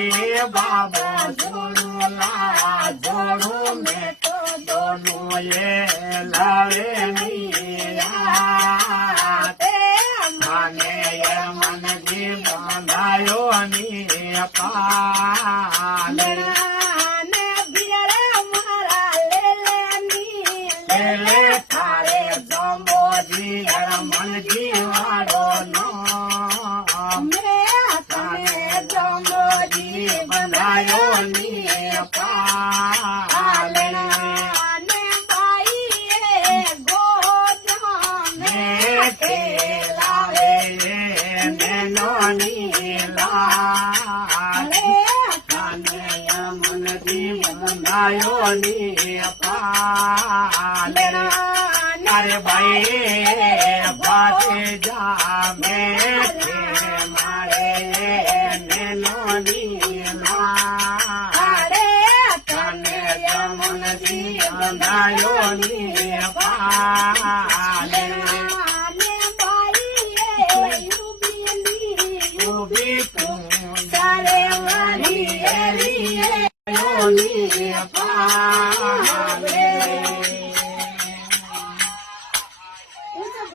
भाई बाबा जोड़ूला जोड़ू में तो दोनों ये लावे माने ये मन जी बंधायो नी पाले ले थारे जम्बो जी मन जी वारो नो जम्बो जी बनायो नी पाले लावे नैनो नीला मन जी बनायो नी पाले अरे भाई बाते जा मेरे मारे नैनो नीला काने जमुन जी बनायो नी पाले भी सारे वाली नी पा